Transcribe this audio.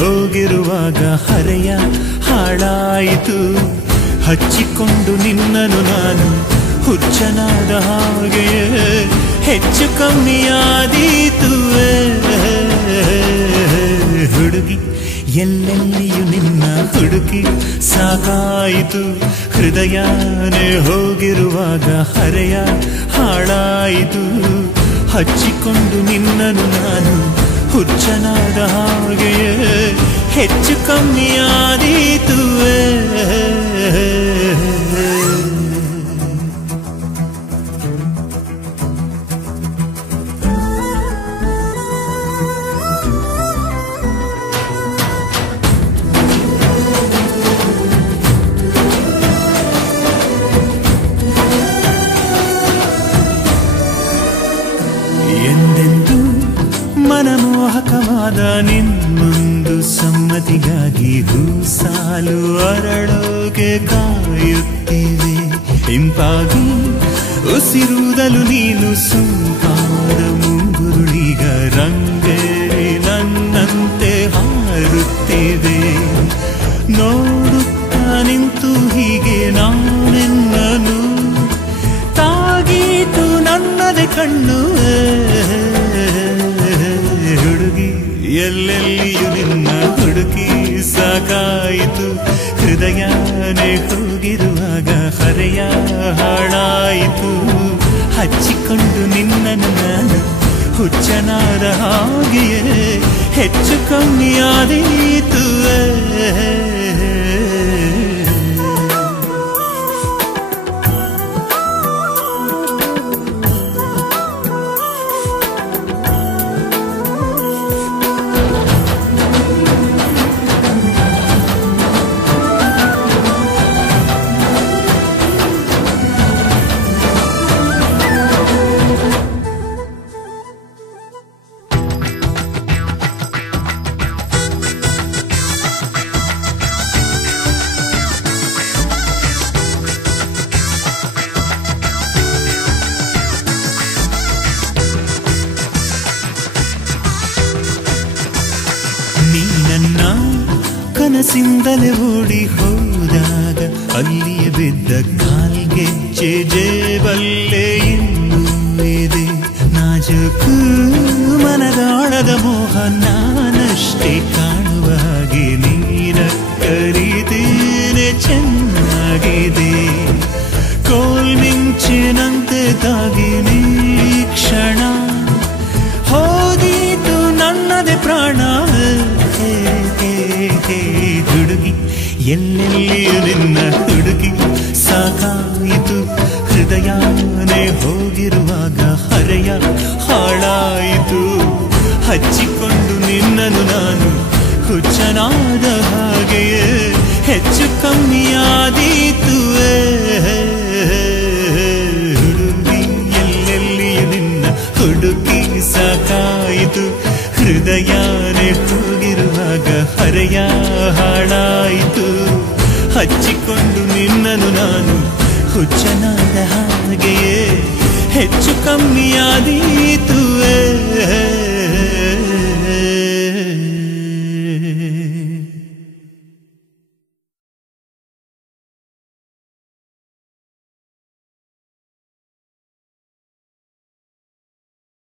ಹೋಗಿರುವಾಗ ಹರೆಯ ಹಾಳಾಯಿತು. ಹಚ್ಚಿಕೊಂಡು ನಿನ್ನನು ನಾನು ಹುಚ್ಚನಾದ ಹಾಗೆ ಹೆಚ್ಚು ಕಮ್ಮಿಯಾದೀತು. ಹುಡುಗಿ ಎಲ್ಲೆಲ್ಲಿಯೂ ನಿನ್ನ ಹುಡುಕಿ ಸಾಕಾಯಿತು. ಹೃದಯನೇ ಹೋಗಿರುವಾಗ ಹರೆಯ ಹಾಳಾಯಿತು. ಹಚ್ಚಿಕೊಂಡು ನಿನ್ನನು ನಾನು ಹುಚ್ಚನಾದ ಹಾಗೆ ಹೆಚ್ಚು ಕಮ್ಮಿಯಾದೀತು. ಎಂದೆಂದು ಮನಮೋಹಕವಾದ ನಿನ್ನೊಂದು ಸಮ್ಮತಿಗಾಗಿ ಹೂಸಾಲು ಅರಳೋಗೆ ಕಾಯುತ್ತಿವೆ. ಇಂಪಾಗಿ ಉಸಿರುದಲು ನೀನು ಸೂಪಾದ ಮುಂಗುರುಳೀಗ ರಂಗೇರಿ ನನ್ನಂತೆ ಹಾರುತ್ತಿವೆ. ನೋಡುತ್ತಾ ನಿಂತು ಹೀಗೆ ನಾನೆನ್ನನು ತಾಗೀತು ನನ್ನದೇ ಕಣ್ಣು. ಹುಡುಗಿ ಎಲ್ಲೆಲ್ಲಿಯೂ ನಿನ್ನ ಹುಡುಕಿ ಸಾಕಾಯಿತು. ಹೃದಯನೇ ಹೋಗಿರುವಾಗ ಹರೆಯ ಹಾಳಾಯಿತು. ಹಚ್ಚಿಕೊಂಡು ನಿನ್ನನ್ನು ನಾನು ಹುಚ್ಚನಾದ ಹಾಗೆಯೇ ಹೆಚ್ಚು ಕಮ್ಮಿಯಾದೀತು. ನೀನನ್ನ ಕನಸಿಂದಲೇ ಓಡಿ ಹೋದಾಗ ಅಲ್ಲಿಯ ಬಿದ್ದ ಕಾಲ್ಗೆಜ್ಜೆ ಜೇಬಲ್ಲೇ ಇನ್ನೂ ಇದೆ. ನಾಜೂಕು ಮನದಾಳದ ಮೋಹ ನಾನಷ್ಟೇ ಕಾಣುವ ಹಾಗೆ ನೀನ ಕರೀತೇನೆ ಚೆನ್ನಾಗಿದೆ. ಕೋಲ್ಮಿಂಚಿನಂತೆ ತಾಗಿ ನೀ ಕ್ಷಣ ಹೋದೀತು ನನ್ನದೇ ಪ್ರಾಣ. ಹುಡುಗಿ ಎಲ್ಲೆಲ್ಲಿಯೂ ನಿನ್ನ ಹುಡುಗಿ ಸಾಕಾಯಿತು. ಹೃದಯನೇ ಹೋಗಿರುವಾಗ ಹರೆಯ ಹಾಳಾಯಿತು. ಹಚ್ಚಿಕೊಂಡು ನಿನ್ನನು ನಾನು ಹುಚ್ಚನಾದ ಹಾಗೆಯೇ ಹೆಚ್ಚು ಕಮ್ಮಿಯಾದೀತು. ಹುಡುಗಿ ಎಲ್ಲೆಲ್ಲಿಯೂ ನಿನ್ನ ಹುಡುಗಿ ಸಾಕಾಯಿತು. ಹೃದಯನೇ ಹೋಗಿರುವಾಗ ಹರೆಯ ಹಾಳಾಯಿತು. ಹಚ್ಚಿಕೊಂಡು ನಿನ್ನನು ನಾನು ಹುಚ್ಚನಾದ ಹಾಗೆಯೇ ಹೆಚ್ಚು ಕಮ್ಮಿಯಾದೀತು.